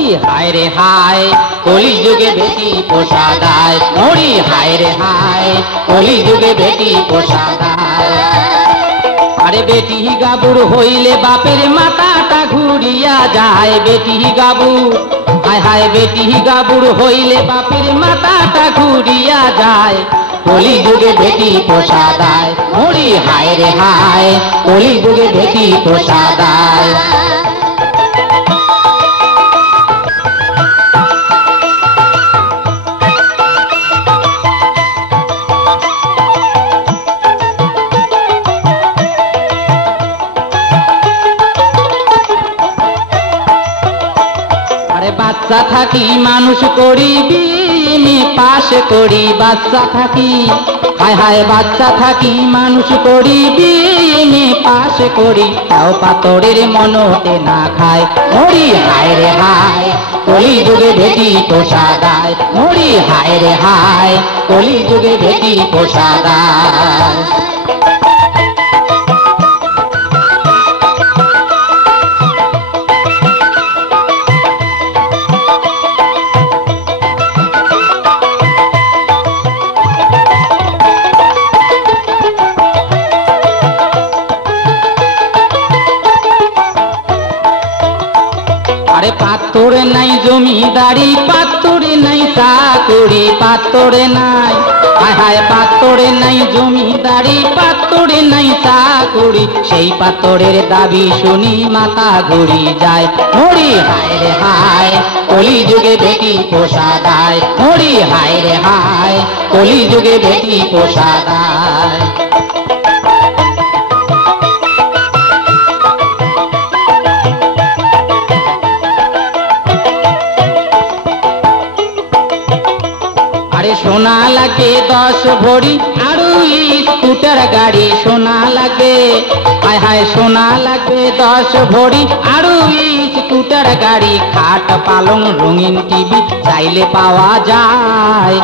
মরি হায় রে হায় কলি যুগে বেটি পোষা দায় মরি হায় রে হায় কলি যুগে বেটি পোষা দায় আরে বেটি গাবুর হইলে বাপের মাথাটা ঘুরিয়া যায় বেটি গাবুর হায় হায় বেটি গাবুর হইলে বাপের মাথাটা ঘুরিয়া যায় কলি যুগে বেটি পোষা দায় মরি হায় রে হায় কলি যুগে বেটি পোষা দায় বাচ্চা থাকি মানুষ করি বিয়ে পাশ করি বাচ্চা থাকি হায় হায় বাচ্চা থাকি মানুষ করি বিয়ে পাশ করি তাও পাথরের মনতে না খায় মরি হায় রে হায় কলি যুগে বেটি পোষা দায় মরি হায় রে হায় কলি যুগে বেটি পোষা দায় পাত্তরে নাই জমিদারি পাত্তরে নাই চাকরি পাত্তরে নাই হায় হায় পাত্তরে নাই জমিদারি পাত্তরে নাই চাকরি সেই পাত্তরের দাবি শুনি মাথা ঘুরি যায় মরি হায় রে হায় কলি যুগে বেটি পোষা দায় মরি হায় রে হায় কলি যুগে বেটি পোষা দায় সোনা লাগে 10 ভরি আরো স্কুটার গাড়ি সোনা লাগে হায় হায় সোনা লাগে 10 ভরি আরো স্কুটার গাড়ি খাট পালং রঙিন টিভি চাইলে পাওয়া যায়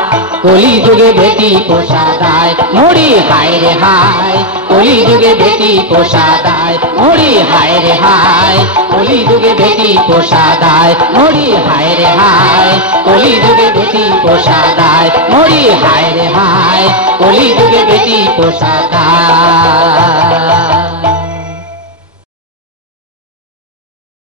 কলি যুগে বেটি পোষা দায় মরি হায় রে হায় কলি যুগে বেটি পোষা দায় মরি হায় রে হায় কলি যুগে বেটি পোষা দায় মরি হায় রে হায় কলি যুগে বেটি পোষা দায় মরি হায় রে হায় কলি যুগে বেটি পোষা দায়